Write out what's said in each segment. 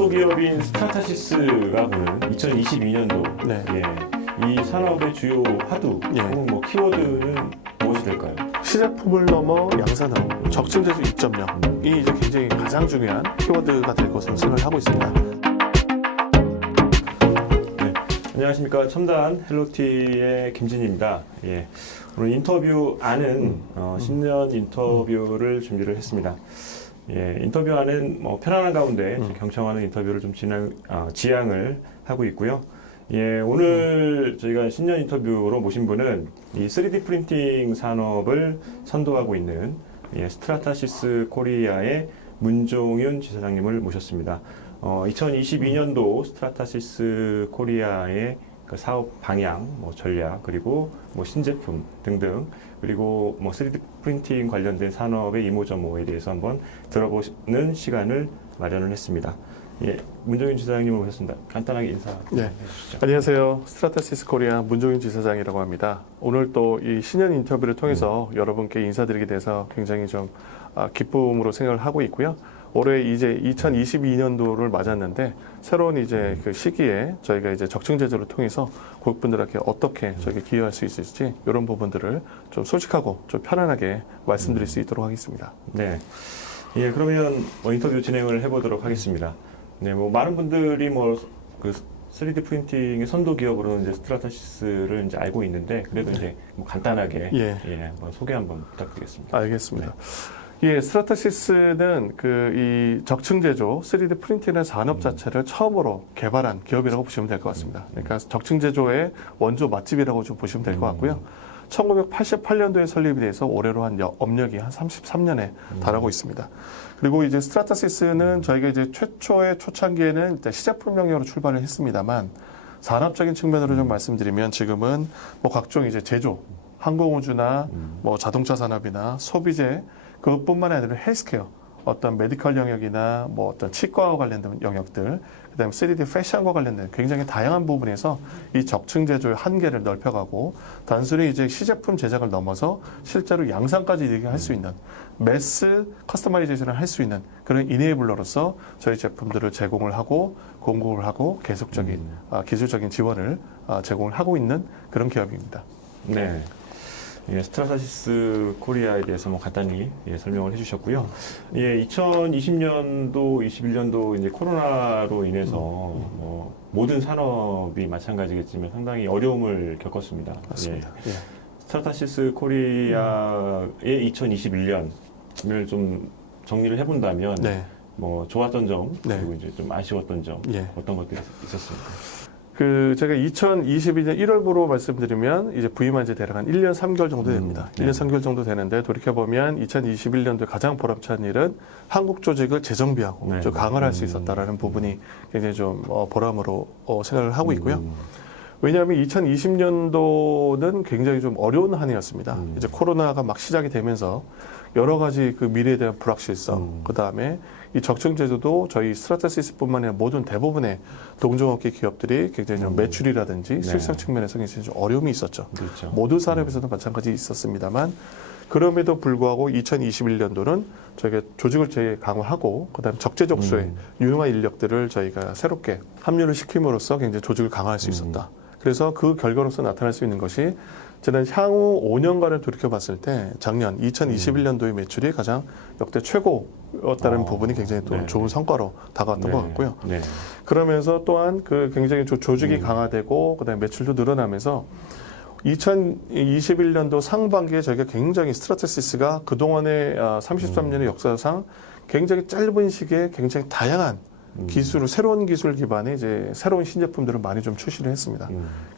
선도 기업인 스타타시스가 보는 2022년도 네. 이 산업의 주요 화두 예. 혹은 뭐 키워드는 무엇이 될까요? 시제품을 넘어 양산으로 적층제조 2.0이 이제 굉장히 가장 중요한 키워드가 될 것으로 생각을 하고 있습니다. 네. 안녕하십니까. 첨단 헬로티의 김진희입니다. 예. 오늘 인터뷰 안은 신년 인터뷰를 준비를 했습니다. 예, 인터뷰 안은 뭐 편안한 가운데 경청하는 인터뷰를 좀 지향을 하고 있고요. 예, 오늘 저희가 신년 인터뷰로 모신 분은 이 3D 프린팅 산업을 선도하고 있는 스트라타시스 코리아의 문종윤 지사장님을 모셨습니다. 2022년도 스트라타시스 코리아의 그 사업 방향, 뭐 전략, 그리고 뭐 신제품 등등, 그리고 뭐 3D 프린팅 관련된 산업의 이모저모에 대해서 한번 들어보는 시간을 마련을 했습니다. 예, 문종윤 지사장님을 모셨습니다. 간단하게 인사해 주시죠. 안녕하세요. 스트라타시스 코리아 문종윤 지사장이라고 합니다. 오늘 또 이 신년 인터뷰를 통해서 여러분께 인사드리게 돼서 굉장히 좀 기쁨으로 생각을 하고 있고요. 올해 이제 2022년도를 맞았는데 새로운 이제 그 시기에 저희가 이제 적층 제조를 통해서 고객분들에게 어떻게 저희가 기여할 수 있을지 이런 부분들을 좀 솔직하고 좀 편안하게 말씀드릴 수 있도록 하겠습니다. 네. 예, 그러면 인터뷰 진행을 해보도록 하겠습니다. 네, 뭐 많은 분들이 뭐 그 3D 프린팅의 선도 기업으로는 이제 스트라타시스를 이제 알고 있는데 그래도 이제 뭐 간단하게 한번 소개 한번 부탁드리겠습니다. 알겠습니다. 예, 스트라타시스는 이 적층 제조 3D 프린팅의 산업 자체를 처음으로 개발한 기업이라고 보시면 될 것 같습니다. 그러니까 적층 제조의 원조 맛집이라고 좀 보시면 될 것 같고요. 1988년도에 설립이 돼서 올해로 한 업력이 한 33년에 달하고 있습니다. 그리고 이제 스트라타시스는 저희가 이제 최초의 초창기에는 일단 시제품 영역으로 출발을 했습니다만 산업적인 측면으로 좀 말씀드리면 지금은 뭐 각종 이제 제조, 항공우주나 뭐 자동차 산업이나 소비재 그것뿐만 아니라 헬스케어, 어떤 메디컬 영역이나 뭐 어떤 치과와 관련된 영역들, 그다음에 3D 패션과 관련된 굉장히 다양한 부분에서 이 적층 제조의 한계를 넓혀가고 단순히 이제 시제품 제작을 넘어서 실제로 양산까지 이르게 할 수 있는 매스 커스터마이제이션을 할 수 있는 그런 이네이블러로서 저희 제품들을 제공을 하고 공급을 하고 계속적인 기술적인 지원을 제공을 하고 있는 그런 기업입니다. 네. 예, 스트라타시스 코리아에 대해서 뭐 간단히 설명을 해주셨고요. 예, 2020년도, 21년도 이제 코로나로 인해서 모든 산업이 마찬가지겠지만 상당히 어려움을 겪었습니다. 맞습니다. 예. 스트라타시스 코리아의 2021년을 좀 정리를 해본다면 뭐 좋았던 점 그리고 이제 좀 아쉬웠던 점 어떤 것들이 있었습니까? 제가 2022년 1월부로 말씀드리면 이제 부임한 지 대략 한 1년 3개월 정도 됩니다. 1년 3개월 정도 되는데 돌이켜보면 2021년도에 가장 보람찬 일은 한국 조직을 재정비하고 좀 강화를 할 수 있었다라는 부분이 굉장히 좀 보람으로 생각을 하고 있고요. 왜냐하면 2020년도는 굉장히 좀 어려운 한 해였습니다. 이제 코로나가 막 시작이 되면서 여러 가지 그 미래에 대한 불확실성, 그 다음에 이 적층 제조도 저희 스트라타시스뿐만 아니라 모든 대부분의 동종업계 기업들이 굉장히 좀 매출이라든지 수익성 측면에서 굉장히 좀 어려움이 있었죠. 그렇죠. 모든 산업에서도 마찬가지 있었습니다만 그럼에도 불구하고 2021년도는 저희가 조직을 재강화하고 그다음에 적재적소의 유용한 인력들을 저희가 새롭게 합류를 시킴으로써 굉장히 조직을 강화할 수 있었다. 그래서 그 결과로서 나타날 수 있는 것이 저는 향후 5년간을 돌이켜봤을 때 작년 2021년도의 매출이 가장 역대 최고였다는 부분이 굉장히 또 좋은 성과로 다가왔던 것 같고요. 그러면서 또한 그 굉장히 조직이 강화되고 그다음에 매출도 늘어나면서 2021년도 상반기에 저희가 굉장히 스트라타시스가 그동안의 33년의 역사상 굉장히 짧은 시기에 굉장히 다양한 기술을 새로운 기술 기반의 이제 새로운 신제품들을 많이 좀 출시를 했습니다.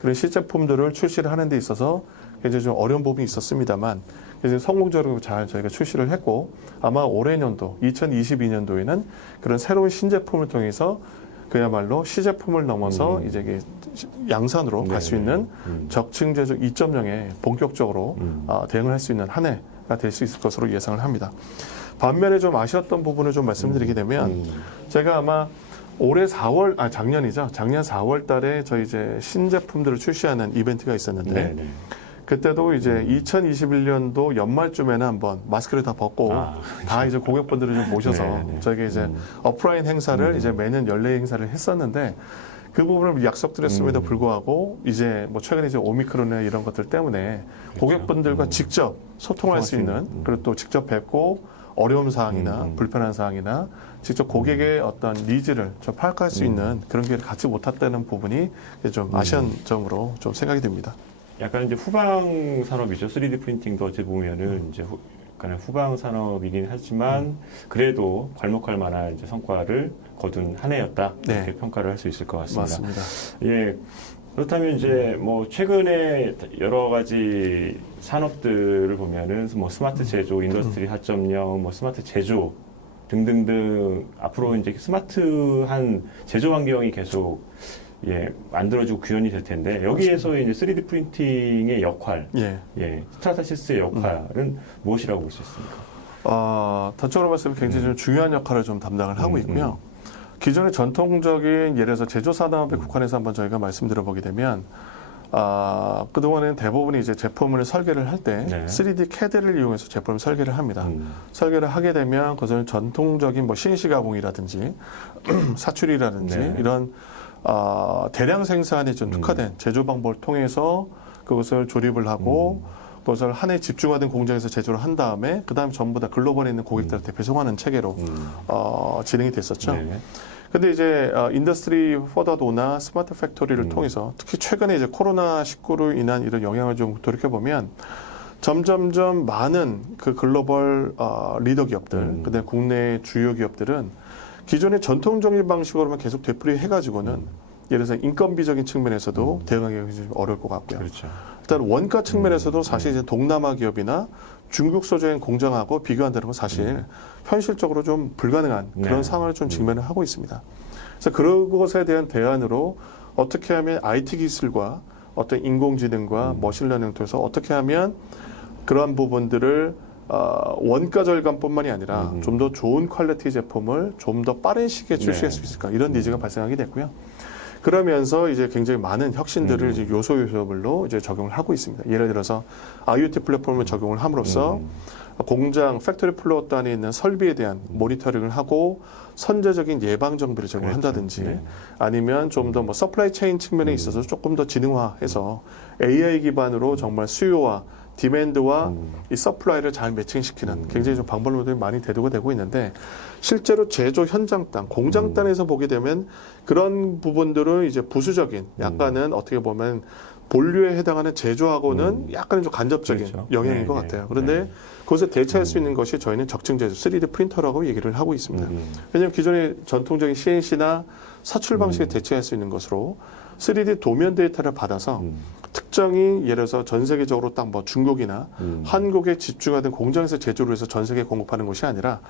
그런 신제품들을 출시를 하는 데 있어서 굉장히 좀 어려운 부분이 있었습니다만 이제 성공적으로 잘 저희가 출시를 했고 아마 올해 년도 2022년도에는 그런 새로운 신제품을 통해서 그야말로 시제품을 넘어서 이제 양산으로 갈 수 있는 적층 제조 2.0에 본격적으로 대응을 할 수 있는 한 해가 될 수 있을 것으로 예상을 합니다. 반면에 좀 아쉬웠던 부분을 좀 말씀드리게 되면 제가 아마 올해 작년이죠. 작년 4월 달에 저희 이제 신제품들을 출시하는 이벤트가 있었는데 그때도 이제 2021년도 연말쯤에는 한번 마스크를 다 벗고 다 이제 고객분들을 좀 모셔서 네. 저희가 이제 오프라인 행사를 이제 매년 연례 행사를 했었는데 그 부분을 약속드렸음에도 불구하고 이제 뭐 최근에 이제 오미크론이나 이런 것들 때문에 고객분들과 직접 소통할 수 있는 그리고 또 직접 뵙고 어려움 사항이나 불편한 사항이나 직접 고객의 어떤 니즈를 좀 파악할 수 있는 그런 기회를 갖지 못했다는 부분이 좀 아쉬운 점으로 좀 생각이 듭니다. 약간 이제 후방 산업이죠. 3D 프린팅도 어찌 보면은 이제 약간 후방 산업이긴 하지만 그래도 괄목할 만한 이제 성과를 거둔 한 해였다. 이렇게 네. 평가를 할 수 있을 것 같습니다. 맞습니다. 예. 그렇다면 이제 뭐 최근에 여러 가지 산업들을 보면은 뭐 스마트 제조, 인더스트리 4.0, 뭐 스마트 제조 등등등 앞으로 이제 스마트한 제조 환경이 계속 만들어지고 구현이 될 텐데 여기에서 이제 3D 프린팅의 역할, 스트라타시스의 역할은 무엇이라고 볼 수 있습니까? 단적으로 말씀드리면 굉장히 좀 중요한 역할을 좀 담당을 하고 있고요. 기존의 전통적인 예를 들어서 제조 산업에 국한해서 한번 저희가 말씀드려 보게 되면 그동안에는 대부분이 이제 제품을 설계를 할 때 3D CAD를 이용해서 제품을 설계를 합니다. 설계를 하게 되면 그것을 전통적인 뭐 CNC 가공이라든지 사출이라든지 이런 대량 생산에 좀 특화된 제조 방법을 통해서 그것을 조립을 하고 그것을 한 해 집중화된 공장에서 제조를 한 다음에 그 다음에 전부 다 글로벌에 있는 고객들한테 배송하는 체계로 진행이 됐었죠. 근데 이제 인더스트리 4.5나 스마트 팩토리를 통해서 특히 최근에 이제 코로나19로 인한 이런 영향을 좀 돌이켜보면 점점점 많은 그 글로벌 리더 기업들, 그다음에 국내 주요 기업들은 기존의 전통적인 방식으로만 계속 되풀이해가지고는 예를 들어서 인건비적인 측면에서도 대응하기가 굉장히 어려울 것 같고요. 그렇죠. 일단 원가 측면에서도 사실 이제 동남아 기업이나 중국 소재인 공장하고 비교한다는 건 사실 현실적으로 좀 불가능한 그런 상황을 좀 직면을 하고 있습니다. 그래서 그런 것에 대한 대안으로 어떻게 하면 IT 기술과 어떤 인공지능과 머신러닝을 통해서 어떻게 하면 그러한 부분들을 원가 절감뿐만이 아니라 좀 더 좋은 퀄리티 제품을 좀 더 빠른 시기에 출시할 수 있을까 이런 니즈가 발생하게 됐고요. 그러면서 이제 굉장히 많은 혁신들을 이제 요소별로 이제 적용을 하고 있습니다. 예를 들어서 IoT 플랫폼을 적용을 함으로써 공장 팩토리 플로어 단에 있는 설비에 대한 모니터링을 하고 선제적인 예방 정비를 제공한다든지 아니면 좀 더 뭐 서플라이 체인 측면에 있어서 조금 더 지능화해서 AI 기반으로 정말 수요와 디맨드와 이 서플라이를 잘 매칭시키는 굉장히 좀 방법론들이 많이 대두가 되고 있는데 실제로 제조 현장 단, 공장 단에서 보게 되면 그런 부분들은 이제 부수적인 약간은 어떻게 보면 본류에 해당하는 제조하고는 약간은 좀 간접적인 영향인 것 같아요. 그런데 그것에 대체할 수 있는 것이 저희는 적층 제조 3D 프린터라고 얘기를 하고 있습니다. 왜냐하면 기존의 전통적인 CNC나 사출 방식에 대체할 수 있는 것으로 3D 도면 데이터를 받아서 특정이 예를 들어서 전 세계적으로 딱 뭐 중국이나 한국에 집중하던 공장에서 제조를 해서 전 세계에 공급하는 것이 아니라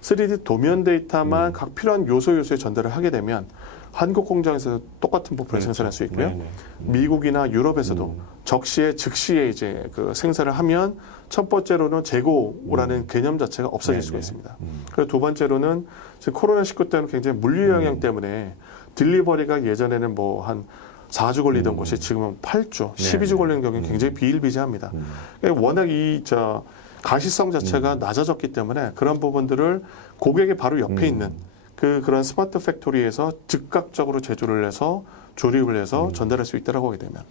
3D 도면 데이터만 각 필요한 요소에 전달을 하게 되면 한국 공장에서 똑같은 부품을 생산할 수 있고요. 미국이나 유럽에서도 적시에 즉시에 이제 그 생산을 하면 첫 번째로는 재고라는 개념 자체가 없어질 수가 있습니다. 그리고 두 번째로는 지금 코로나19 때는 굉장히 물류 영향 때문에 딜리버리가 예전에는 뭐 한 4주 걸리던 것이 지금은 8주, 12주 걸리는 경우는 굉장히 비일비재합니다. 그러니까 워낙 가시성 자체가 낮아졌기 때문에 그런 부분들을 고객의 바로 옆에 있는 그런 스마트 팩토리에서 즉각적으로 제조를 해서 조립을 해서 전달할 수 있다라고 하게 되면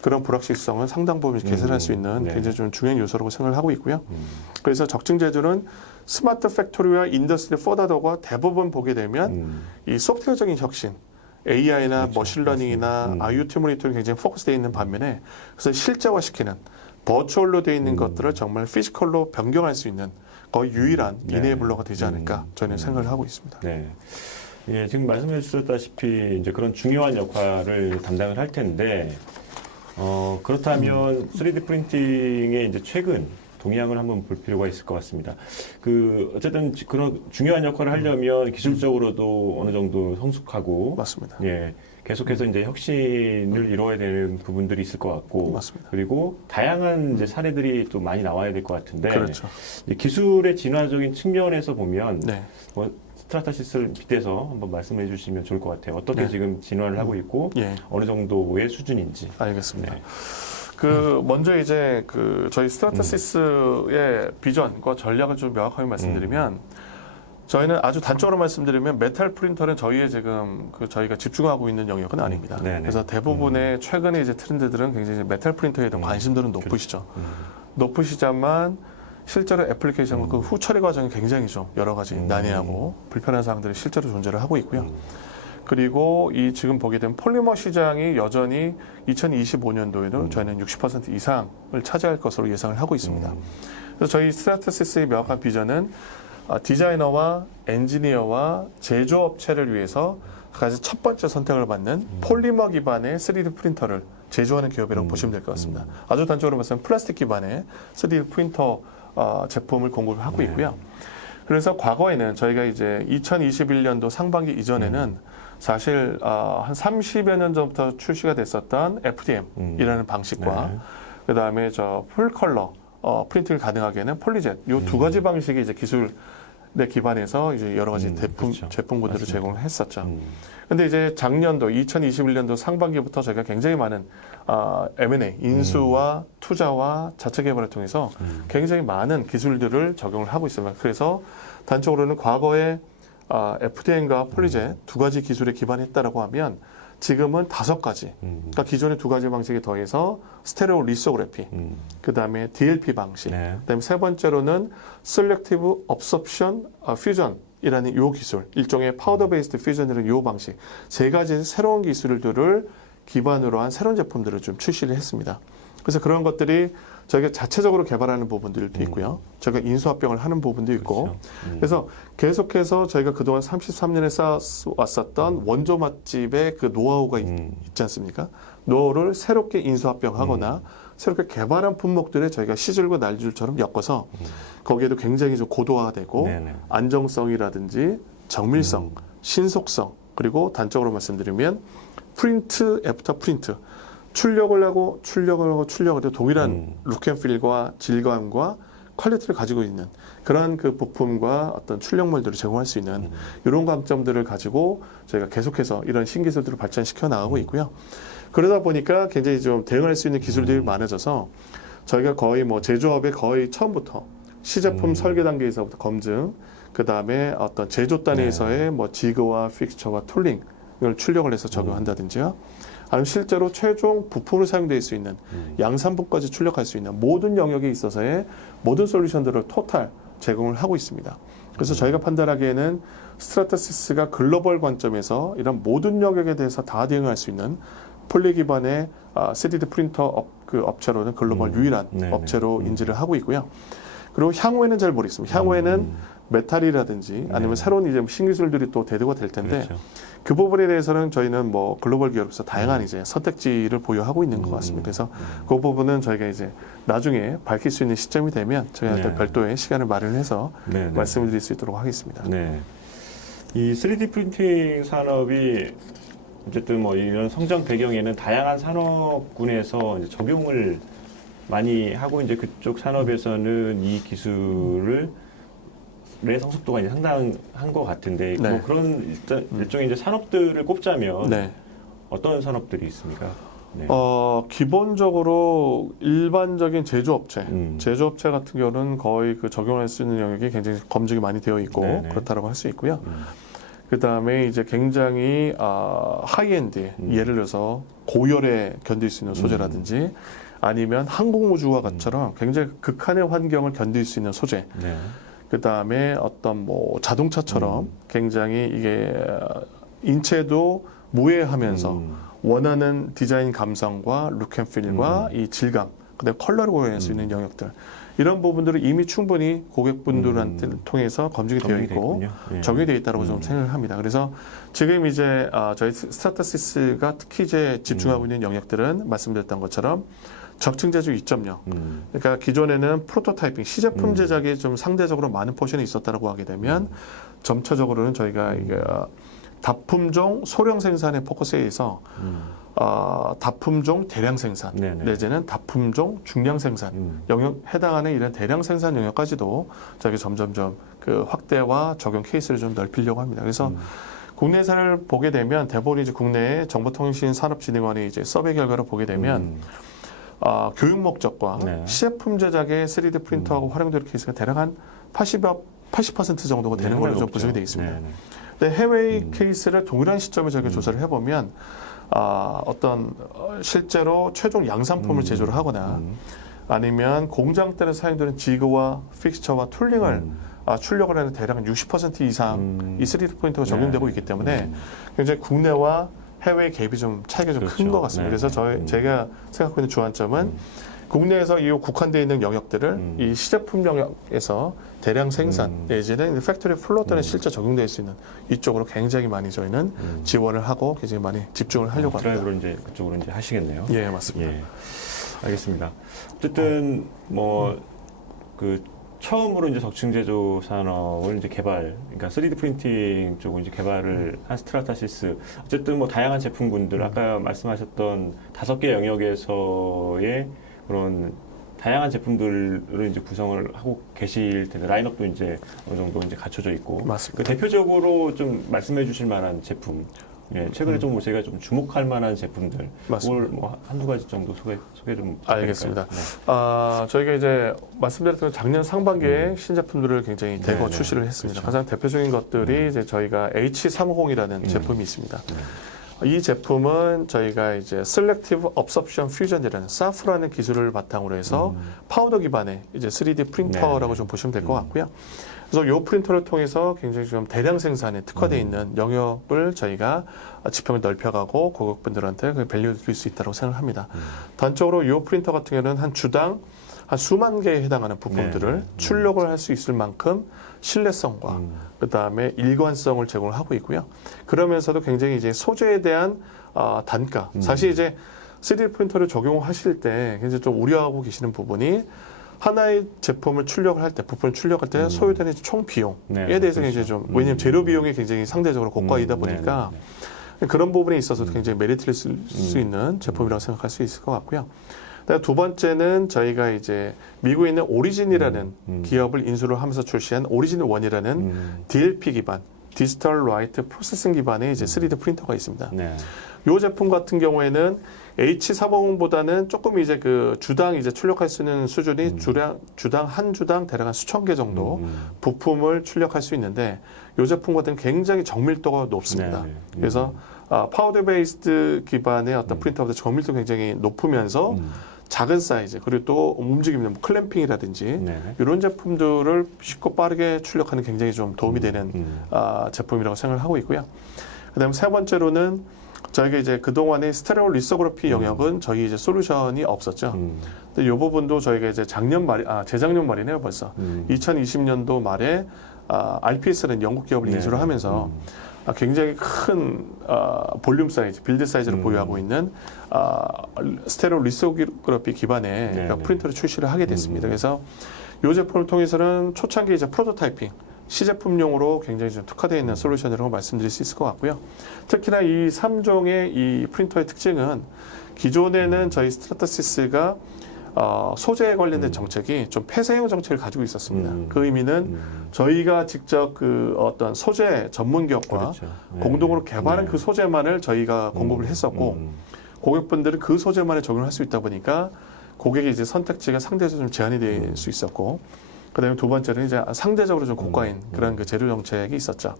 그런 불확실성을 상당 부분 개선할 수 있는 굉장히 좀 중요한 요소라고 생각을 하고 있고요. 그래서 적층 제조는 스마트 팩토리와 인더스트리 4.5가 대부분 보게 되면 이 소프트웨어적인 혁신, AI나 머신러닝이나 IoT 모니터링이 굉장히 포커스되어 있는 반면에 그래서 실제화시키는 버추얼로 되어 있는 것들을 정말 피지컬로 변경할 수 있는 거의 유일한 이네이블러가 되지 않을까 저는 생각을 하고 있습니다. 네. 예, 지금 말씀해 주셨다시피 이제 그런 중요한 역할을 담당을 할 텐데 그렇다면 3D 프린팅의 이제 최근 동향을 한번 볼 필요가 있을 것 같습니다. 어쨌든 그런 중요한 역할을 하려면 기술적으로도 어느 정도 성숙하고 맞습니다. 예. 계속해서 이제 혁신을 이루어야 되는 부분들이 있을 것 같고, 맞습니다. 그리고 다양한 이제 사례들이 또 많이 나와야 될 것 같은데, 그렇죠. 기술의 진화적인 측면에서 보면 스트라타시스를 빗대서 한번 말씀해 주시면 좋을 것 같아요. 어떻게 지금 진화를 하고 있고 어느 정도의 수준인지. 알겠습니다. 먼저 이제 저희 스트라타시스의 비전과 전략을 좀 명확하게 말씀드리면 저희는 아주 단적으로 말씀드리면 메탈 프린터는 저희의 지금 저희가 집중하고 있는 영역은 아닙니다. 네네. 그래서 대부분의 최근의 이제 트렌드들은 굉장히 이제 메탈 프린터에 대한 관심들은 높으시죠. 높으시지만 실제로 애플리케이션과 그 후 처리 과정이 굉장히 좀 여러 가지 난해하고 불편한 사항들이 실제로 존재를 하고 있고요. 그리고 이 지금 보게 되면 폴리머 시장이 여전히 2025년도에는 저희는 60% 이상을 차지할 것으로 예상을 하고 있습니다. 그래서 저희 스트라타시스의 명확한 비전은 디자이너와 엔지니어와 제조업체를 위해서 가장 첫 번째 선택을 받는 폴리머 기반의 3D 프린터를 제조하는 기업이라고 보시면 될 것 같습니다. 아주 단적으로 말씀하면 플라스틱 기반의 3D 프린터 제품을 공급을 하고 있고요. 그래서 과거에는 저희가 이제 2021년도 상반기 이전에는 사실 한 30여 년 전부터 출시가 됐었던 FDM이라는 방식과 그 다음에 풀 컬러 프린팅을 가능하게 하는 폴리젯 이 두 가지 방식의 이제 기술에 기반해서 이제 여러 가지 그렇죠. 제품군들을 맞습니다. 제공을 했었죠. 근데 이제 작년도 2021년도 상반기부터 저희가 굉장히 많은 M&A 인수와 투자와 자체 개발을 통해서 굉장히 많은 기술들을 적용을 하고 있습니다. 그래서 단적으로는 과거에 FDM과 폴리젯 두 가지 기술에 기반했다라고 하면 지금은 5가지. 그러니까 기존의 2가지 방식에 더해서 스테레오 리소그래피, 그 다음에 DLP 방식, 그다음에 세 번째로는 Selective Absorption Fusion이라는 요 기술, 일종의 파우더 베이스드 퓨전이라는 요 방식, 3가지 새로운 기술들을 기반으로 한 새로운 제품들을 좀 출시를 했습니다. 그래서 그런 것들이 저희가 자체적으로 개발하는 부분들도 있고요. 저희가 인수합병을 하는 부분도 있고. 그렇죠. 그래서 계속해서 저희가 그동안 33년에 쌓아왔었던 원조 맛집의 그 노하우가 있지 않습니까? 노하우를 새롭게 인수합병하거나 새롭게 개발한 품목들을 저희가 시줄과 날줄처럼 엮어서 거기에도 굉장히 좀 고도화되고 안정성이라든지 정밀성, 신속성, 그리고 단적으로 말씀드리면 프린트 애프터 프린트, 출력을 하고 동일한 룩앤필과 질감과 퀄리티를 가지고 있는 그런 그 부품과 어떤 출력물들을 제공할 수 있는 이런 강점들을 가지고 저희가 계속해서 이런 신기술들을 발전시켜 나가고 있고요. 그러다 보니까 굉장히 좀 대응할 수 있는 기술들이 많아져서 저희가 거의 제조업의 거의 처음부터 시제품 설계 단계에서부터 검증, 그 다음에 어떤 제조 단위에서의 지그와 픽스처와 툴링을 출력을 해서 적용한다든지요. 아니면 실제로 최종 부품으로 사용될 수 있는 양산부까지 출력할 수 있는 모든 영역에 있어서의 모든 솔루션들을 토탈 제공을 하고 있습니다. 그래서 저희가 판단하기에는 스트라타시스가 글로벌 관점에서 이런 모든 영역에 대해서 다 대응할 수 있는 폴리 기반의 3D 프린터 업체로는 글로벌 유일한 업체로 인지를 하고 있고요. 그리고 향후에는 잘 모르겠습니다. 향후에는 메탈이라든지 아니면 새로운 이제 신기술들이 또 대두가 될 텐데 그 부분에 대해서는 저희는 글로벌 기업에서 다양한 이제 선택지를 보유하고 있는 것 같습니다. 그래서 그 부분은 저희가 이제 나중에 밝힐 수 있는 시점이 되면 저희한테 별도의 시간을 마련해서 말씀을 드릴 수 있도록 하겠습니다. 네. 이 3D 프린팅 산업이 어쨌든 이런 성장 배경에는 다양한 산업군에서 이제 적용을 많이 하고 이제 그쪽 산업에서는 이 기술을 성숙도가 이제 상당한 것 같은데 그런 일종의 이제 산업들을 꼽자면 어떤 산업들이 있습니까? 기본적으로 일반적인 제조업체, 제조업체 같은 경우는 거의 적용할 수 있는 영역이 굉장히 검증이 많이 되어 있고 그렇다고 할 수 있고요. 그 다음에 이제 굉장히 하이엔드, 예를 들어서 고열에 견딜 수 있는 소재라든지 아니면 항공우주와 같처럼 굉장히 극한의 환경을 견딜 수 있는 소재. 그 다음에 어떤 자동차처럼 굉장히 이게 인체도 무해하면서 원하는 디자인 감성과 룩앤필과 이 질감, 그다음에 컬러를 구현할 수 있는 영역들. 이런 부분들은 이미 충분히 고객분들한테 통해서 검증이 되어 있고 적용이 되어 있다고 좀 생각을 합니다. 그래서 지금 이제 저희 스트라타시스가 특히 이제 집중하고 있는 영역들은 말씀드렸던 것처럼 적층 제조 2.0. 그러니까 기존에는 프로토타이핑, 시제품 제작에 좀 상대적으로 많은 포션이 있었다고 하게 되면 점차적으로는 저희가 이게 다품종 소량 생산에 포커스해서 다품종 대량 생산 내지는 다품종 중량 생산 영역 해당하는 이런 대량 생산 영역까지도 저희가 점점점 그 확대와 적용 케이스를 좀 넓히려고 합니다. 그래서 국내산을 보게 되면 대부분 이제 국내의 정보통신산업진흥원의 이제 서베이 결과를 보게 되면 교육 목적과 네. 시제품 제작에 3D 프린터하고 활용될 케이스가 대략 한 80% 정도가 되는 걸로 좀 구성이 되어 있습니다. 네, 네. 근데 해외 케이스를 동일한 시점에 저희가 조사를 해보면 실제로 최종 양산품을 제조를 하거나 아니면 공장 때는 사용되는 지그와 픽스처와 툴링을 출력을 하는 대략 60% 이상 이 3D 프린터가 적용되고 있기 때문에 굉장히 국내와 해외의 갭이 좀 차이가 좀 큰 것 같습니다. 그래서 제가 생각하고 있는 주안점은 국내에서 이 국한되어 있는 영역들을 이 시제품 영역에서 대량 생산 내지는 팩토리 플로 때는 실제 적용될 수 있는 이쪽으로 굉장히 많이 저희는 지원을 하고 굉장히 많이 집중을 하려고 합니다. 드라이브로 이제 그쪽으로 이제 하시겠네요. 예, 맞습니다. 예, 알겠습니다. 어쨌든 그 처음으로 이제 적층 제조 산업을 이제 그러니까 3D 프린팅 쪽을 이제 개발을 한 스트라타시스. 어쨌든 뭐 다양한 제품군들, 아까 말씀하셨던 5개 영역에서의 그런 다양한 제품들을 이제 구성을 하고 계실 텐데, 라인업도 이제 어느 정도 이제 갖춰져 있고. 맞습니다. 그 대표적으로 좀 말씀해 주실 만한 제품. 예, 최근에 좀 저희가 좀 주목할 만한 제품들, 그걸 뭐 한두 가지 정도 소개 좀 알겠습니다. 네. 저희가 이제 말씀드렸던 작년 상반기에 신제품들을 굉장히 대거 네, 출시를 했습니다. 그렇죠. 가장 대표적인 것들이 이제 저희가 H350이라는 제품이 있습니다. 이 제품은 저희가 이제 Selective Absorption Fusion이라는 SAF라는 기술을 바탕으로 해서 파우더 기반의 이제 3D 프린터라고 좀 보시면 될 것 같고요. 그래서 이 프린터를 통해서 굉장히 좀 대량 생산에 특화되어 있는 영역을 저희가 지평을 넓혀가고 고객분들한테 그 밸류를 드릴 수 있다고 생각합니다. 단적으로 이 프린터 같은 경우는 한 주당 한 수만 개에 해당하는 부품들을 출력을 할 수 있을 만큼 신뢰성과 그 다음에 일관성을 제공을 하고 있고요. 그러면서도 굉장히 이제 소재에 대한 단가. 사실 이제 3D 프린터를 적용하실 때 굉장히 좀 우려하고 계시는 부분이 하나의 제품을 출력을 할 때, 부품을 출력할 때 소요되는 총 비용에 대해서 굉장히 좀, 왜냐하면 재료 비용이 굉장히 상대적으로 고가이다 보니까 그런 부분에 있어서도 굉장히 메리트를 쓸 수 있는 제품이라고 생각할 수 있을 것 같고요. 두 번째는 저희가 이제 미국에 있는 오리진이라는 기업을 인수를 하면서 출시한 오리진 1이라는 DLP 기반, 디지털 라이트 프로세싱 기반의 이제 3D 프린터가 있습니다. 이 제품 같은 경우에는 H350보다는 조금 이제 그 주당 이제 출력할 수 있는 수준이 주당 한 주당 대략 한 수천 개 정도 부품을 출력할 수 있는데 이 제품 같은 굉장히 정밀도가 높습니다. 그래서 파우더 베이스드 기반의 어떤 프린터보다 정밀도 굉장히 높으면서 작은 사이즈 그리고 또 움직이는 뭐 클램핑이라든지 이런 제품들을 쉽고 빠르게 출력하는 굉장히 좀 도움이 되는 제품이라고 생각을 하고 있고요. 그다음에 세 번째로는 저희가 이제 그동안의 스테레오 리소그래피 영역은 저희 이제 솔루션이 없었죠. 근데 이 부분도 저희가 이제 재작년 말이네요, 벌써. 2020년도 말에 RPS라는 영국 기업을 인수를 하면서 굉장히 큰 볼륨 사이즈, 빌드 사이즈를 보유하고 있는 스테레오 리소그래피 기반의 그러니까 프린터를 출시를 하게 됐습니다. 그래서 이 제품을 통해서는 초창기 이제 프로토타이핑 시제품용으로 굉장히 좀 특화되어 있는 솔루션이라고 말씀드릴 수 있을 것 같고요. 특히나 이 3종의 이 프린터의 특징은 기존에는 저희 스트라타시스가 소재에 관련된 정책이 좀 폐쇄형 정책을 가지고 있었습니다. 그 의미는 저희가 직접 그 어떤 소재 전문 기업과 공동으로 개발한 그 소재만을 저희가 공급을 했었고 고객분들은 그 소재만을 적용할 수 있다 보니까 고객의 이제 선택지가 상대적으로 좀 제한이 될 수 있었고 그다음에 두 번째는 이제 상대적으로 좀 고가인 그런 그 재료 정책이 있었죠.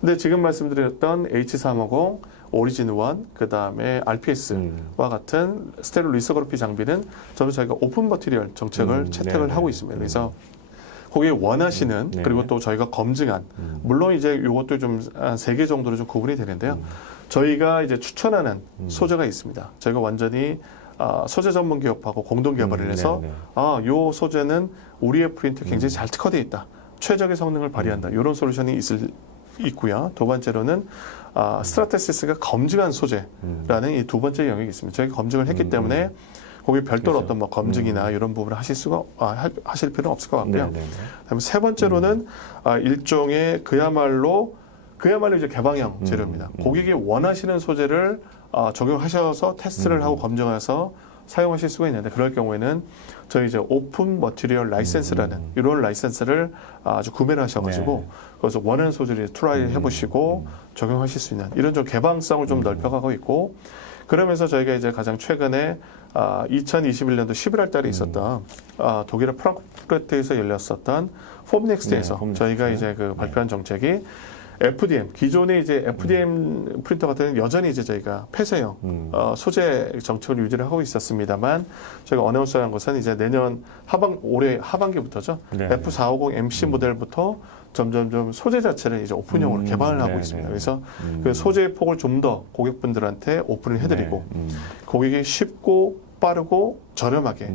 근데 지금 말씀드렸던 H350, 오리진 1, 그다음에 RPS와 같은 스테레오 리소그래피 장비는 저도 저희가 오픈 머티리얼 정책을 채택을 하고 있습니다. 그래서 고객이 원하시는 그리고 또 저희가 검증한 물론 이제 이것도 좀 한 3개 정도로 좀 구분이 되는데요. 저희가 이제 추천하는 소재가 있습니다. 저희가 완전히 소재 전문 기업하고 공동 개발을 해서 요 소재는 우리의 프린터에 굉장히 잘 특화되어 있다. 최적의 성능을 발휘한다. 이런 솔루션이 있고요. 두 번째로는 스트라타시스가 검증한 소재라는 이 두 번째 영역이 있습니다. 저희가 검증을 했기 때문에 거기 별도로 어떤 뭐 검증이나 이런 부분을 하실 필요는 없을 것 같고요. 그다음에 세 번째로는 일종의 그야말로 이제 개방형 재료입니다. 고객이 원하시는 소재를 적용하셔서 테스트를 하고 검증해서 사용하실 수가 있는데 그럴 경우에는 저희 이제 오픈 머티리얼 라이센스라는 이런 라이센스를 아주 구매를 하셔가지고 그래서 원하는 소재를 트라이 해보시고 적용하실 수 있는 이런 좀 개방성을 좀 넓혀가고 있고 그러면서 저희가 이제 가장 최근에 2021년도 11월 달에 있었던 독일의 프랑크푸르트에서 열렸었던 폼넥스트에서 네, 폼넥스트. 저희가 이제 그 발표한 정책이 FDM, 기존의 이제 FDM 프린터 같은 경우는 여전히 이제 저희가 폐쇄형 소재 정책을 유지를 하고 있었습니다만 저희가 어나운스한 것은 이제 내년 올해 하반기부터죠. 네. F450 MC 모델부터 점점점 소재 자체를 이제 오픈형으로 개발을 하고 네, 있습니다. 네. 그래서 그 소재의 폭을 좀 더 고객분들한테 오픈을 해드리고 고객이 쉽고 빠르고 저렴하게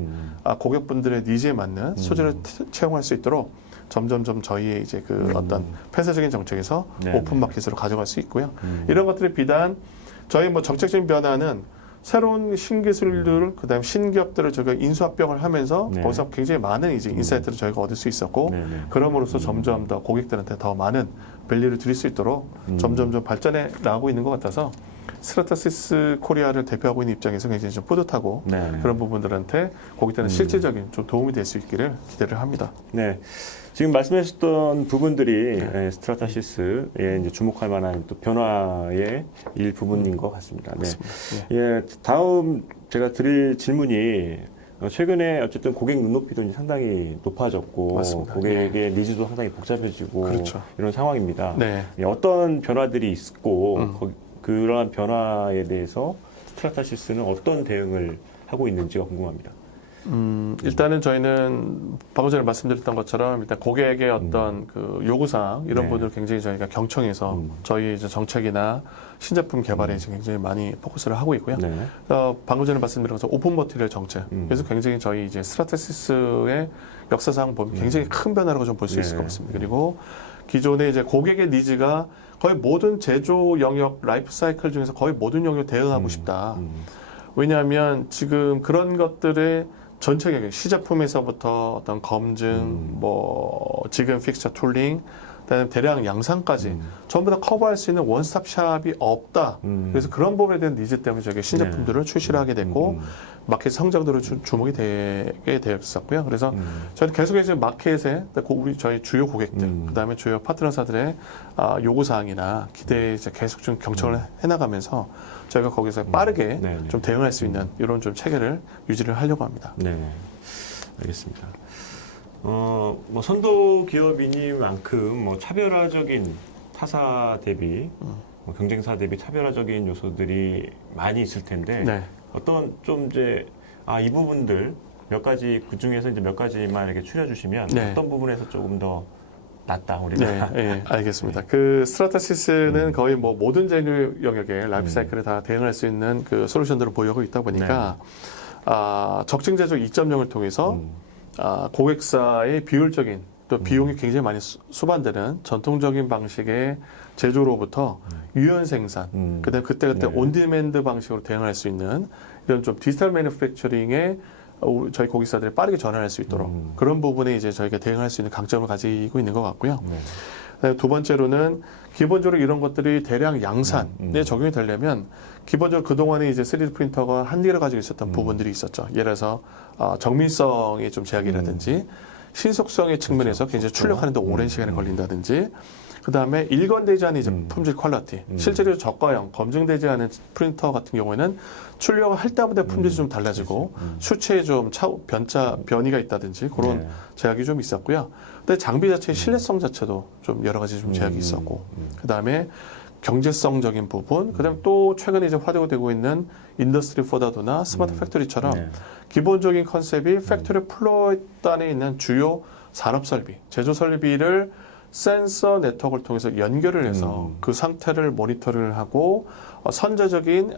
고객분들의 니즈에 맞는 소재를 채용할 수 있도록 점점점 저희의 이제 그 어떤 폐쇄적인 정책에서 네, 오픈 마켓으로 가져갈 수 있고요. 이런 것들이 비단 저희 뭐 정책적인 변화는 새로운 신기술들, 그다음 신기업들을 저희가 인수합병을 하면서 네. 거기서 굉장히 많은 이제 인사이트를 저희가 얻을 수 있었고, 네, 네. 그럼으로써 점점 더 고객들한테 더 많은 밸류를 드릴 수 있도록 점점점 발전해 나가고 있는 것 같아서 스트라타시스 코리아를 대표하고 있는 입장에서 굉장히 좀 뿌듯하고 네. 그런 부분들한테 고객들한테 실질적인 좀 도움이 될 수 있기를 기대를 합니다. 네. 지금 말씀하셨던 부분들이 스트라타시스에 이제 주목할 만한 또 변화의 일부분인 것 같습니다. 네. 맞습니다. 예, 다음 제가 드릴 질문이 최근에 어쨌든 고객 눈높이도 이제 상당히 높아졌고 맞습니다. 고객의 니즈도 상당히 복잡해지고 그렇죠. 이런 상황입니다. 네. 예, 어떤 변화들이 있고 그러한 변화에 대해서 스트라타시스는 어떤 대응을 하고 있는지가 궁금합니다. 일단은 저희는 방금 전에 말씀드렸던 것처럼 일단 고객의 어떤 그 요구사항 이런 네. 부분을 굉장히 저희가 경청해서 저희 이제 정책이나 신제품 개발에 이제 굉장히 많이 포커스를 하고 있고요. 네. 방금 전에 말씀드린 것처럼 오픈 머티리얼 정책. 그래서 굉장히 저희 이제 스트라타시스의 역사상 보면 굉장히 큰 변화라고 좀 볼 수 있을 네. 것 같습니다. 그리고 기존의 이제 고객의 니즈가 거의 모든 제조 영역 라이프 사이클 중에서 거의 모든 영역 대응하고 싶다. 왜냐하면 지금 그런 것들의 전체 경영, 시제품에서부터 어떤 검증, 뭐 지금 픽처 툴링, 그다음에 대량 양산까지 전부 다 커버할 수 있는 원스톱 샵이 없다. 그래서 그런 부분에 대한 니즈 때문에 저희가 신제품들을 출시를 하게 됐고 마켓 성장도로 주목이 되게 되었었고요. 그래서 저희는 계속 이제 마켓에 우리 저희 주요 고객들, 그다음에 주요 파트너사들의 요구 사항이나 기대에 이제 계속 좀 경청을 해나가면서 저희가 거기서 빠르게 네, 네. 좀 대응할 수 있는 이런 좀 체계를 유지를 하려고 합니다. 네, 알겠습니다. 뭐 선도 기업이니만큼 뭐 차별화적인 타사 대비, 뭐 경쟁사 대비 차별화적인 요소들이 많이 있을 텐데 네. 어떤 좀 이제 이 부분들 몇 가지 그 중에서 이제 몇 가지만 이렇게 추려주시면 네. 어떤 부분에서 조금 더 낫다 우리가. 네, 네, 알겠습니다. 그 스트라타시스는 거의 뭐 모든 제휴 영역에 라이프 사이클에 다 대응할 수 있는 그 솔루션들을 보유하고 있다 보니까 적증 제조 2.0을 통해서 고객사의 비효율적인 또 비용이 굉장히 많이 수반되는 전통적인 방식의 제조로부터 유연 생산, 그다음 그때그때 네. 온디맨드 방식으로 대응할 수 있는 이런 좀 디지털 매니팩처링에 저희 고객사들이 빠르게 전환할 수 있도록 그런 부분에 이제 저희가 대응할 수 있는 강점을 가지고 있는 것 같고요. 그다음에 두 번째로는 기본적으로 이런 것들이 대량 양산에 적용이 되려면 기본적으로 그동안에 이제 3D 프린터가 한계를 가지고 있었던 부분들이 있었죠. 예를 들어서 정밀성의 좀 제약이라든지 신속성의 측면에서 굉장히 출력하는 데 오랜 시간이 걸린다든지 그 다음에 일관되지 않은 이제 품질 퀄리티. 실제로 저가형, 검증되지 않은 프린터 같은 경우에는 출력을 할 때마다 품질이 좀 달라지고 수치에 좀 변이가 있다든지 그런 제약이 좀 있었고요. 근데 장비 자체의 신뢰성 자체도 좀 여러 가지 좀 제약이 있었고 그 다음에 경제성적인 부분, 그 다음에 또 최근에 이제 화두되고 있는 인더스트리 4.0나 스마트 팩토리처럼 기본적인 컨셉이 팩토리 플로어 단에 있는 주요 산업 설비, 제조 설비를 센서 네트워크를 통해서 연결을 해서 그 상태를 모니터링을 하고 선제적인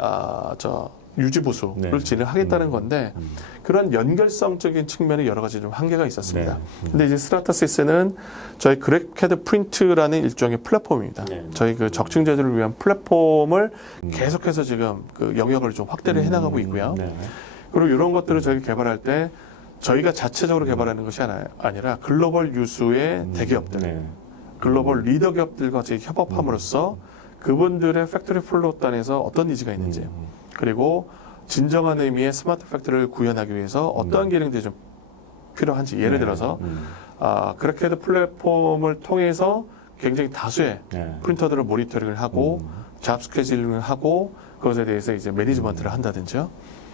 유지 보수를 진행하겠다는 건데 그런 연결성적인 측면에 여러 가지 좀 한계가 있었습니다. 근데 이제 스트라타시스는 저희 그래캐드 프린트라는 일종의 플랫폼입니다. 저희 그 적층 제조를 위한 플랫폼을 계속해서 지금 그 영역을 좀 확대를 해나가고 있고요. 그리고 이런 것들을 저희가 개발할 때 저희가 자체적으로 개발하는 것이 아니라 글로벌 유수의 대기업들, 글로벌 리더 기업들과 같이 협업함으로써 그분들의 팩토리 플로우 단에서 어떤 니즈가 있는지 그리고 진정한 의미의 스마트 팩토리를 구현하기 위해서 어떠한 기능들이 좀 필요한지 예를 들어서 그래캐드 플랫폼을 통해서 굉장히 다수의 프린터들을 모니터링을 하고 잡 스케줄링을 하고 그것에 대해서 이제 매니지먼트를 한다든지요.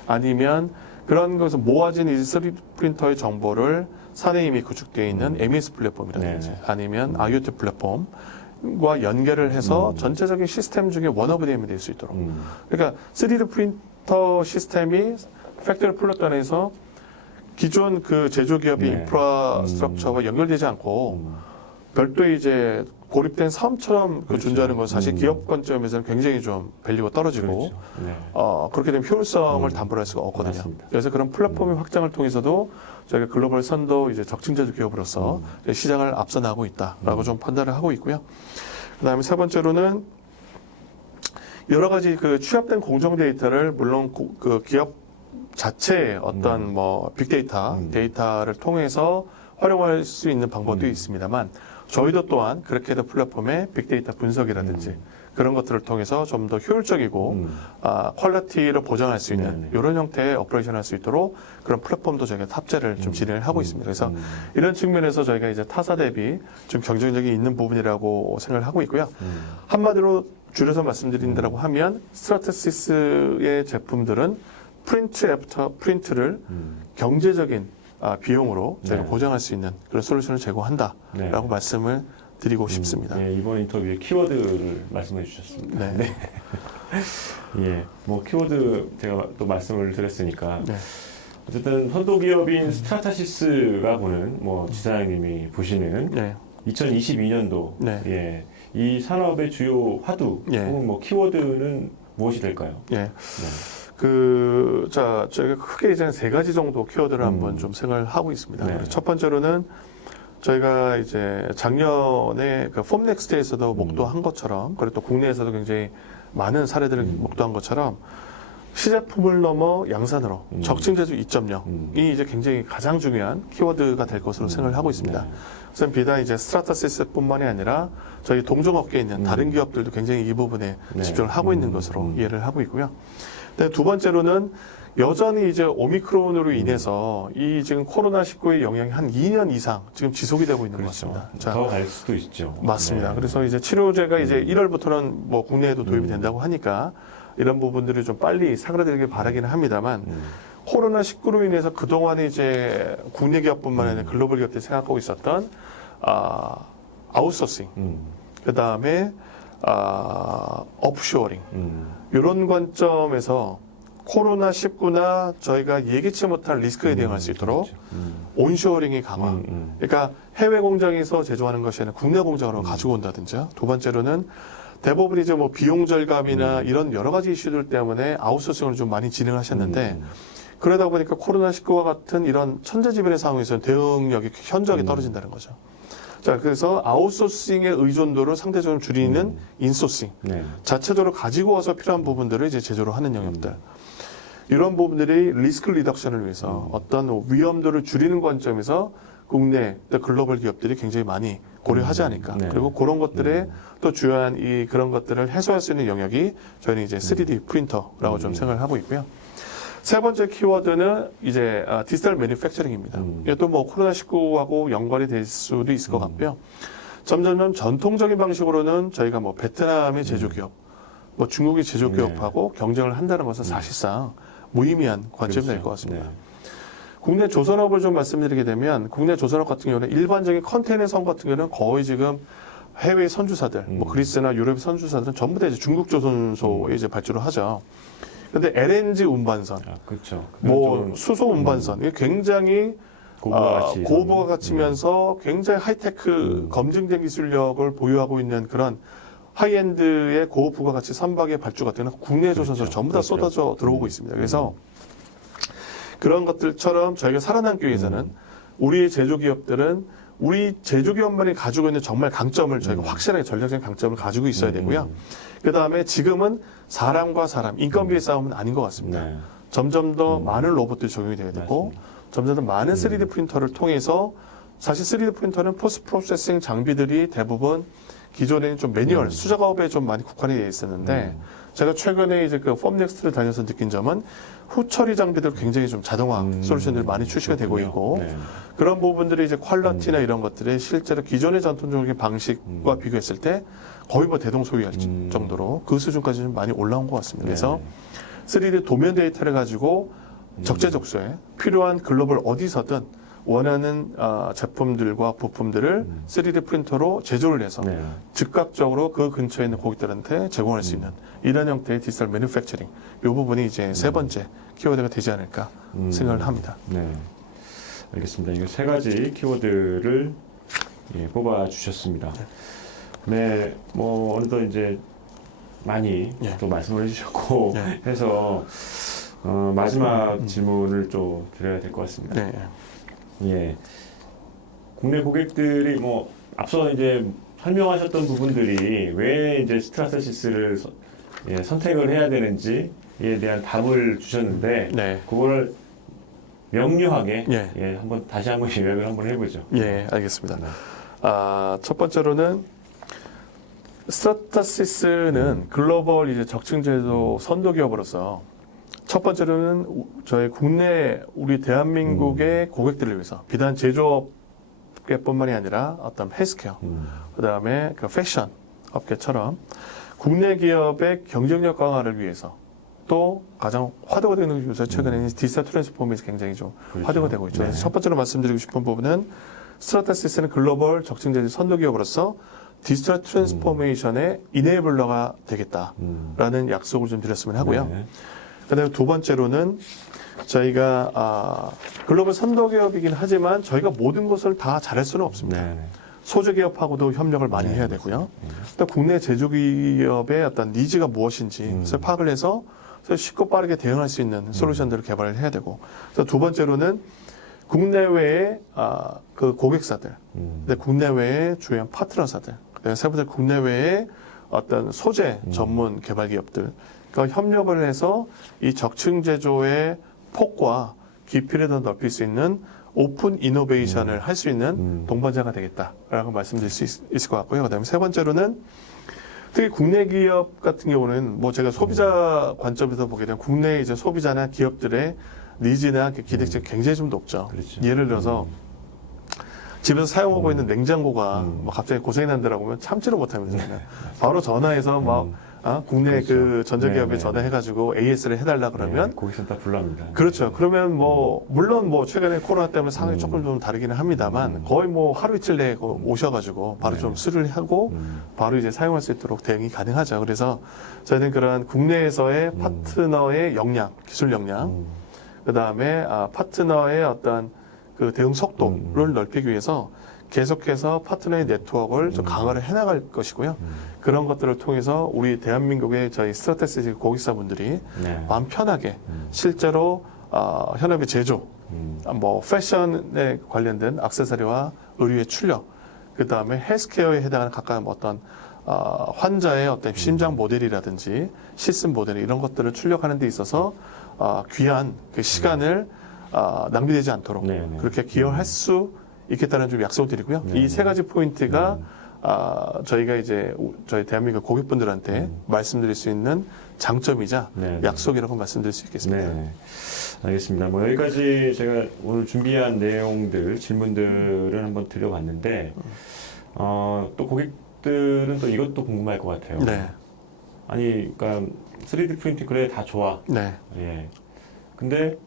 아니면 그런 것을 모아진 이 3D 프린터의 정보를 산에 이미 구축되어 있는 MES 플랫폼이라든지 네. 아니면 IoT 플랫폼과 연결을 해서 전체적인 시스템 중에 원 오브 댐이 될 수 있도록. 그러니까 3D 프린터 시스템이 팩토리 플롯 안에서 기존 그 제조기업의 네. 인프라스트럭처와 연결되지 않고 별도 이제 고립된 섬처럼 그렇죠. 존재하는 건 사실 기업 관점에서는 굉장히 좀 밸류가 떨어지고 그렇죠. 네. 그렇게 되면 효율성을 담보할 수가 없거든요. 맞습니다. 그래서 그런 플랫폼의 확장을 통해서도 저희가 글로벌 선도 이제 적층제조 기업으로서 시장을 앞서 나가고 있다라고 좀 판단을 하고 있고요. 그다음에 세 번째로는 여러 가지 그 취합된 공정 데이터를 물론 그 기업 자체의 어떤 뭐 빅데이터 데이터를 통해서 활용할 수 있는 방법도 있습니다만 저희도 또한 그렇게 해서 플랫폼의 빅데이터 분석이라든지 그런 것들을 통해서 좀 더 효율적이고 퀄리티를 보장할 수 있는 네네. 이런 형태의 오퍼레이션 할 수 있도록 그런 플랫폼도 저희가 탑재를 좀 진행을 하고 있습니다. 그래서 이런 측면에서 저희가 이제 타사 대비 좀 경쟁력이 있는 부분이라고 생각을 하고 있고요. 한마디로 줄여서 말씀드린다고 하면 스트라테시스의 제품들은 프린트 애프터 프린트를 경제적인 비용으로 저희가 네. 보장할 수 있는 그런 솔루션을 제공한다라고 네. 말씀을 드리고 싶습니다. 예, 이번 인터뷰에 키워드를 말씀해 주셨습니다. 네. 예, 뭐 키워드 제가 또 말씀을 드렸으니까 네. 어쨌든 선도기업인 스트라타시스가 보는 뭐 지사장님이 보시는 네. 2022년도 네. 예, 이 산업의 주요 화두 예. 혹은 뭐 키워드는 무엇이 될까요? 예. 네. 저희가 크게 이제 세 가지 정도 키워드를 한번 좀 생각을 하고 있습니다. 네. 첫 번째로는 저희가 이제 작년에 그 폼넥스트에서도 목도한 것처럼, 그리고 또 국내에서도 굉장히 많은 사례들을 목도한 것처럼 시제품을 넘어 양산으로 적층제조 2.0이 이제 굉장히 가장 중요한 키워드가 될 것으로 생각을 하고 있습니다. 네. 그래서 비단 이제 스트라타시스뿐만이 아니라 저희 동종업계에 있는 다른 기업들도 굉장히 이 부분에 네. 집중을 하고 있는 것으로 이해를 하고 있고요. 네, 두 번째로는 여전히 이제 오미크론으로 인해서 이 지금 코로나19의 영향이 한 2년 이상 지금 지속이 되고 있는 것 같습니다. 자, 더 갈 수도 있죠. 맞습니다. 네. 그래서 이제 치료제가 이제 1월부터는 뭐 국내에도 도입이 된다고 하니까 이런 부분들을 좀 빨리 사그라들길 바라기는 합니다만 코로나19로 인해서 그동안에 이제 국내 기업뿐만 아니라 글로벌 기업들이 생각하고 있었던 아웃소싱, 그 다음에 업쇼어링 이런 관점에서 코로나19나 저희가 예기치 못한 리스크에 대응할 수 있도록 그렇죠. 온쇼어링의 강화. 그러니까 해외 공장에서 제조하는 것이 아니라 국내 공장으로 가지고 온다든지. 두 번째로는 대부분 이제 뭐 비용 절감이나 이런 여러 가지 이슈들 때문에 아웃소싱을 좀 많이 진행하셨는데 그러다 보니까 코로나19와 같은 이런 천재지변의 상황에서는 대응력이 현저하게 떨어진다는 거죠. 자, 그래서 아웃소싱의 의존도를 상대적으로 줄이는 인소싱. 네. 자체적으로 가지고 와서 필요한 부분들을 이제 제조를 하는 영역들. 이런 부분들이 리스크 리덕션을 위해서 어떤 위험도를 줄이는 관점에서 국내 또 글로벌 기업들이 굉장히 많이 고려하지 않을까. 네. 그리고 그런 것들의 또 주요한 그런 것들을 해소할 수 있는 영역이 저희는 이제 3D 프린터라고 좀 생각을 하고 있고요. 세 번째 키워드는 이제 디지털 매니팩처링입니다. 이것도 뭐 코로나19하고 연관이 될 수도 있을 것 같고요. 점점 전통적인 방식으로는 저희가 뭐 베트남의 제조기업, 뭐 중국의 제조기업하고 경쟁을 한다는 것은 사실상 무의미한 관점이 될 것 같습니다. 네. 국내 조선업을 좀 말씀드리게 되면 국내 조선업 같은 경우는 일반적인 컨테이너 선 같은 경우는 거의 지금 해외 선주사들, 뭐 그리스나 유럽 선주사들은 전부 다 이제 중국 조선소에 이제 발주를 하죠. 근데 LNG 운반선, 그렇죠. 뭐 수소 운반선, 이게 굉장히 고부가 가치면서 굉장히 하이테크 검증된 기술력을 보유하고 있는 그런 하이엔드의 고부가 가치 선박의 발주 같은 경우는 국내 조선소로 전부 다 쏟아져 들어오고 있습니다. 그래서 그런 것들처럼 저희가 살아남기 위해서는 우리 제조기업들은 우리 제조기업만이 가지고 있는 정말 강점을 저희가 확실하게 전략적인 강점을 가지고 있어야 되고요. 그 다음에 지금은 사람과 사람, 인건비의 싸움은 아닌 것 같습니다. 네. 점점 더 많은 로봇들이 적용이 되어야 되고 점점 더 많은 3D 프린터를 통해서 사실 3D 프린터는 포스트 프로세싱 장비들이 대부분 기존에는 좀 매뉴얼, 수작업에 좀 많이 국한이 되어 있었는데 제가 최근에 이제 그 폼넥스트를 다녀서 느낀 점은 후처리 장비들 굉장히 좀 자동화 솔루션들이 많이 출시가 되고 있고 네. 그런 부분들이 이제 퀄리티나 이런 것들이 실제로 기존의 전통적인 방식과 비교했을 때 거의 뭐 대동소이할 정도로 그 수준까지 좀 많이 올라온 것 같습니다. 그래서 네. 3D 도면 데이터를 가지고 적재적소에 필요한 글로벌 어디서든 원하는 제품들과 부품들을 3D 프린터로 제조를 해서 네. 즉각적으로 그 근처에 있는 고객들한테 제공할 수 있는 이런 형태의 디지털 매뉴팩처링 이 부분이 이제 세 번째 키워드가 되지 않을까 생각을 합니다. 네. 알겠습니다. 이 세 가지 키워드를 뽑아 주셨습니다. 네, 뭐 어느덧 이제 많이 예. 또 말씀을 해주셨고 예. 해서 마지막 질문을 좀 드려야 될 것 같습니다. 네. 예. 국내 고객들이 뭐 앞서 이제 설명하셨던 부분들이 왜 이제 스트라타시스를 선택을 해야 되는지에 대한 답을 주셨는데 네. 그거를 명료하게 예. 한번 다시 한번 요약을 한번 해보죠. 예, 알겠습니다. 네. 첫 번째로는 스트라타시스는 글로벌 이제 적층 제조 선도 기업으로서 첫 번째로는 저희 국내 우리 대한민국의 고객들을 위해서 비단 제조업계뿐만이 아니라 어떤 헬스케어, 그다음에 그 패션 업계처럼 국내 기업의 경쟁력 강화를 위해서 또 가장 화두가 되는 요새 최근에는 디지털 트랜스포메이션이 굉장히 좀 그렇죠. 화두가 되고 있죠. 네. 그래서 첫 번째로 말씀드리고 싶은 부분은 스트라타시스는 글로벌 적층 제조 선도 기업으로서 디지털 트랜스포메이션의 이네이블러가 되겠다라는 약속을 좀 드렸으면 하고요. 네. 그다음에 두 번째로는 저희가 글로벌 선도 기업이긴 하지만 저희가 모든 것을 다 잘할 수는 없습니다. 네. 소재 기업하고도 협력을 많이 해야 되고요. 또 국내 제조기업의 어떤 니즈가 무엇인지 그래서 파악을 해서 쉽고 빠르게 대응할 수 있는 솔루션들을 개발을 해야 되고, 그래서 두 번째로는 국내외의 그 고객사들, 근데 국내외의 주요한 파트너사들, 그다음에 세 번째 국내외의 어떤 소재 전문 개발 기업들, 그러니까 협력을 해서 이 적층 제조의 폭과 깊이를 더 넓힐 수 있는 오픈 이노베이션을 할 수 있는 동반자가 되겠다라고 말씀드릴 수 있을 것 같고요. 그다음에 세 번째로는 특히 국내 기업 같은 경우는 뭐 제가 소비자 관점에서 보게 되면 국내 이제 소비자나 기업들의 니즈나 기대치가 굉장히 좀 높죠. 그렇죠. 예를 들어서 집에서 사용하고 있는 냉장고가 뭐 갑자기 고장이 난다라고 하면 참지를 못합니다. 바로 전화해서 막 국내 그렇죠. 그 전자기업에 네, 네. 전화해가지고 AS를 해달라 그러면 고객센터 불러합니다. 그렇죠. 그러면 뭐 물론 뭐 최근에 코로나 때문에 상황이 조금 좀 다르기는 합니다만 거의 뭐 하루 이틀 내에 오셔가지고 바로 좀 수리를 하고 바로 이제 사용할 수 있도록 대응이 가능하죠. 그래서 저희는 그런 국내에서의 파트너의 역량, 기술 역량, 그 다음에 파트너의 어떤 그 대응 속도를 넓히기 위해서 계속해서 파트너의 네트워크를 좀 강화를 해나갈 것이고요. 그런 것들을 통해서 우리 대한민국의 저희 스트라테지 고객사분들이 마음 편하게 실제로 현업의 제조, 뭐 패션에 관련된 액세서리와 의류의 출력, 그 다음에 헬스케어에 해당하는 각각 어떤 환자의 어떤 심장 모델이라든지 시스템 모델 이런 것들을 출력하는 데 있어서 귀한 그 시간을 낭비되지 않도록 그렇게 기여할 수 있겠다는 좀 약속을 드리고요. 이 세 가지 포인트가 저희가 이제 저희 대한민국 고객분들한테 말씀드릴 수 있는 장점이자 약속이라고 말씀드릴 수 있겠습니다. 네. 알겠습니다. 뭐 여기까지 제가 오늘 준비한 내용들, 질문들을 한번 드려봤는데, 또 고객들은 또 이것도 궁금할 것 같아요. 네. 아니, 그러니까 3D 프린팅 그래 다 좋아. 네. 예. 근데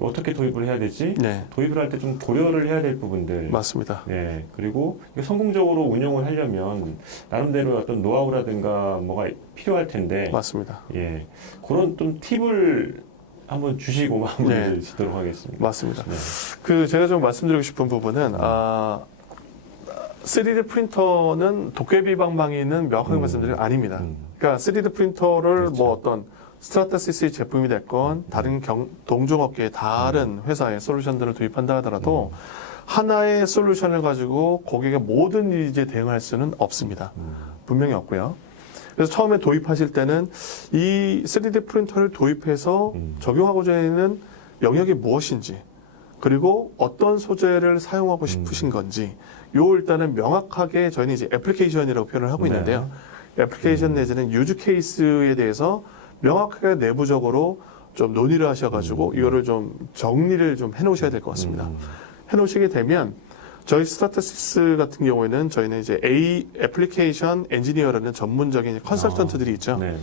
어떻게 도입을 해야 되지? 네. 도입을 할 때 좀 고려를 해야 될 부분들. 맞습니다. 예. 그리고 이게 성공적으로 운영을 하려면 나름대로 어떤 노하우라든가 뭐가 필요할 텐데. 맞습니다. 예. 그런 좀 팁을 한번 주시고 마무리를 짓도록 하겠습니다. 맞습니다. 네. 그 제가 좀 말씀드리고 싶은 부분은 3D 프린터는 도깨비 방망이 있는 명확하게 말씀드리면 아닙니다. 그러니까 3D 프린터를 그렇죠. 뭐 어떤 스트라타시스의 제품이 됐건 다른 동종업계의 다른 회사의 솔루션들을 도입한다 하더라도 하나의 솔루션을 가지고 고객의 모든 니즈에 대응할 수는 없습니다. 분명히 없고요. 그래서 처음에 도입하실 때는 이 3D 프린터를 도입해서 적용하고자 하는 영역이 무엇인지, 그리고 어떤 소재를 사용하고 싶으신 건지, 요 일단은 명확하게 저희는 이제 애플리케이션이라고 표현을 하고 있는데요. 애플리케이션 내지는 유즈 케이스에 대해서 명확하게 내부적으로 좀 논의를 하셔가지고 이거를 좀 정리를 좀 해놓으셔야 될 것 같습니다. 해놓으시게 되면 저희 스타터시스 같은 경우에는 저희는 이제 A 애플리케이션 엔지니어라는 전문적인 컨설턴트들이 있죠. 네.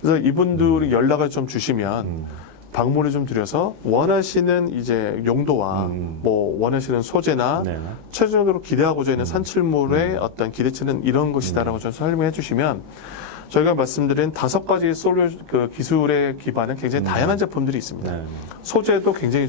그래서 이분들이 연락을 좀 주시면 방문을 좀 드려서 원하시는 이제 용도와 뭐 원하시는 소재나 네. 최종적으로 기대하고자 있는 산출물의 어떤 기대치는 이런 것이다라고 좀 설명해 주시면 저희가 말씀드린 5가지 그 기술의 기반은 굉장히 다양한 제품들이 있습니다. 네. 소재도 굉장히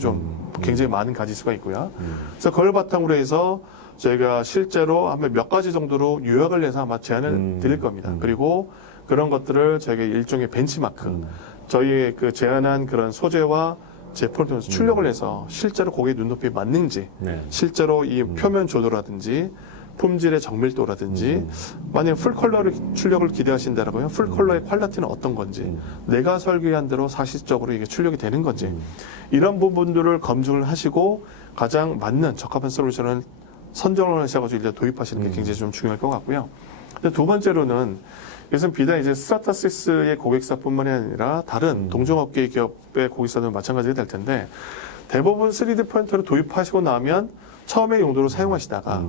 굉장히 많은 가지수가 있고요. 그래서 그걸 바탕으로 해서 저희가 실제로 한번 몇 가지 정도로 요약을 해서 아마 제안을 드릴 겁니다. 그리고 그런 것들을 저희가 일종의 벤치마크, 저희의 그 제안한 그런 소재와 제품을 통해서 출력을 해서 실제로 고객 눈높이에 맞는지, 네. 실제로 이 표면 조도라든지 품질의 정밀도라든지 만약 풀 컬러를 출력을 기대하신다라고요. 풀 컬러의 퀄리티는 어떤 건지, 내가 설계한 대로 사실적으로 이게 출력이 되는 건지, 이런 부분들을 검증을 하시고 가장 맞는 적합한 솔루션을 선정을 하셔가지고 일단 도입하시는 게 굉장히 좀 중요할 것 같고요. 근데 두 번째로는 이것은 비단 이제 스타터시스의 고객사뿐만이 아니라 다른 동종업계 기업의 고객사도 마찬가지가 될 텐데, 대부분 3D 프린터를 도입하시고 나면 처음에 용도로 사용하시다가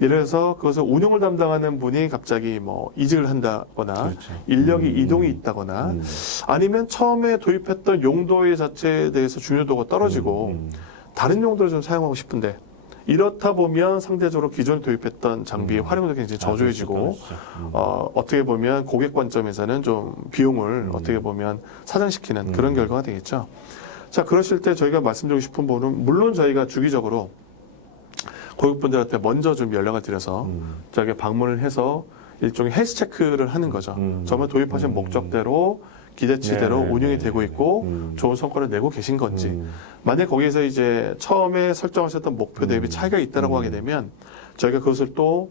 예를 들어서 그것을 운영을 담당하는 분이 갑자기 뭐 이직을 한다거나 그렇죠. 인력이 이동이 있다거나 아니면 처음에 도입했던 용도의 자체에 대해서 중요도가 떨어지고 다른 용도를 좀 사용하고 싶은데, 이렇다 보면 상대적으로 기존에 도입했던 장비의 활용도 굉장히 저조해지고 그렇죠. 어떻게 보면 고객 관점에서는 좀 비용을 어떻게 보면 사장시키는 그런 결과가 되겠죠. 자, 그러실 때 저희가 말씀드리고 싶은 부분은, 물론 저희가 주기적으로 고객분들한테 먼저 좀 연락을 드려서 저희가 방문을 해서 일종의 헬스 체크를 하는 거죠. 정말 도입하신 목적대로 기대치대로 네, 운영이 네, 되고 있고 좋은 성과를 내고 계신 건지, 만약 거기에서 이제 처음에 설정하셨던 목표 대비 차이가 있다라고 하게 되면 저희가 그것을 또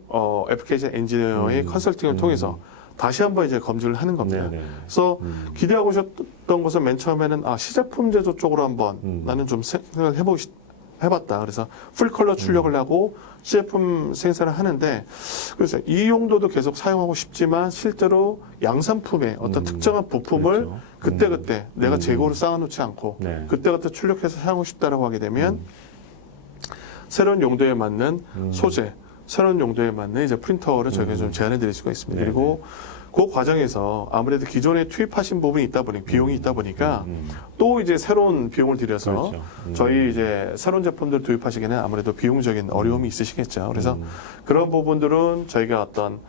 애플리케이션 엔지니어의 컨설팅을 통해서 다시 한번 이제 검증을 하는 겁니다. 네, 네. 그래서 기대하고 계셨던 것은 맨 처음에는 시제품 제조 쪽으로 한번 나는 좀 생각을 해봤다. 그래서 풀 컬러 출력을 하고 시제품 생산을 하는데, 그래서 이 용도도 계속 사용하고 싶지만 실제로 양산품의 어떤 특정한 부품을 그렇죠. 그때그때 내가 재고를 쌓아놓지 않고 네. 그때그때 출력해서 사용하고 싶다라고 하게 되면 새로운 용도에 맞는 소재, 새로운 용도에 맞는 이제 프린터를 저희가 좀 제안해 드릴 수가 있습니다. 네. 그리고 그 과정에서 아무래도 기존에 투입하신 부분이 있다 보니 비용이 있다 보니까 또 이제 새로운 비용을 들여서 그렇죠. 저희 이제 새로운 제품들 도입하시기에는 아무래도 비용적인 어려움이 있으시겠죠. 그래서 그런 부분들은 저희가 어떤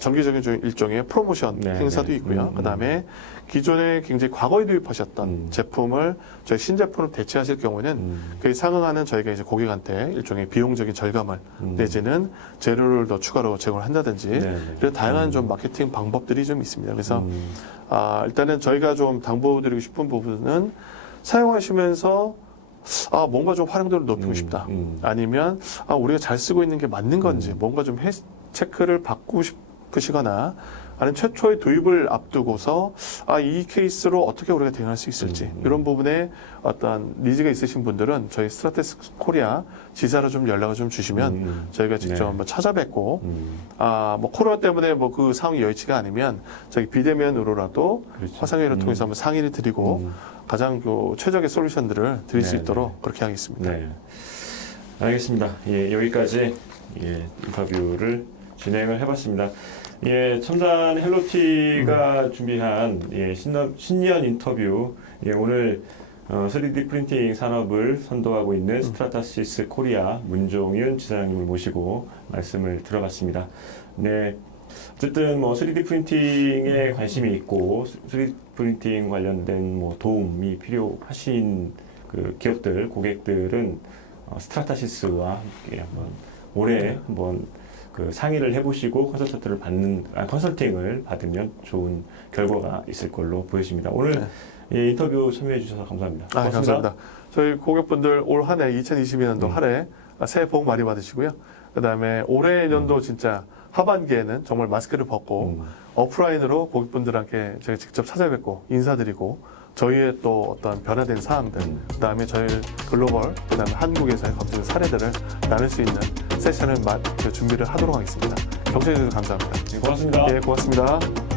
정기적인 일종의 프로모션 네, 행사도 네. 있고요. 그다음에 기존에 굉장히 과거에 도입하셨던 제품을 저희 신제품으로 대체하실 경우는 그에 상응하는 저희가 이제 고객한테 일종의 비용적인 절감을 내지는 재료를 더 추가로 제공을 한다든지 네, 네. 이런 다양한 좀 마케팅 방법들이 좀 있습니다. 그래서 일단은 저희가 좀 당부드리고 싶은 부분은 사용하시면서 뭔가 좀 활용도를 높이고 싶다. 아니면 우리가 잘 쓰고 있는 게 맞는 건지 뭔가 좀 체크를 받고 싶으시거나, 아니면 최초의 도입을 앞두고서 이 케이스로 어떻게 우리가 대응할 수 있을지 이런 부분에 어떤 니즈가 있으신 분들은 저희 스트라테스 코리아 지사로 좀 연락을 좀 주시면 저희가 직접 네. 한번 찾아뵙고 뭐 코로나 때문에 뭐 그 상황이 여의치가 않으면 저희 비대면으로라도 그렇죠. 화상회의를 통해서 한번 상의를 드리고 가장 그 최적의 솔루션들을 드릴 수 네, 있도록 그렇게 하겠습니다. 네. 알겠습니다. 예, 여기까지 인터뷰를 진행을 해봤습니다. 첨단 헬로티가 준비한 신년 인터뷰, 오늘 3D 프린팅 산업을 선도하고 있는 스트라타시스 코리아 문종윤 지사장님을 모시고 말씀을 들어봤습니다. 네. 어쨌든 3D 프린팅에 관심이 있고 3D 프린팅 관련된 도움이 필요하신 그 기업들, 고객들은 스트라타시스와 함께 올해 한번 그 상의를 해보시고 컨설팅을 받으면 좋은 결과가 있을 걸로 보여집니다. 오늘 인터뷰 참여해 주셔서 감사합니다. 고맙습니다. 감사합니다. 저희 고객분들 올 한 해 2022년도 한 해 새해 복 많이 받으시고요. 그다음에 올해 년도 진짜 하반기에는 정말 마스크를 벗고 오프라인으로 고객분들한테 제가 직접 찾아뵙고 인사드리고 저희의 또 어떤 변화된 사항들, 그다음에 저희 글로벌, 그다음에 한국에서의 검증 사례들을 나눌 수 있는 세션을 준비를 하도록 하겠습니다. 경청해 주셔서 감사합니다. 고맙습니다. 고맙습니다.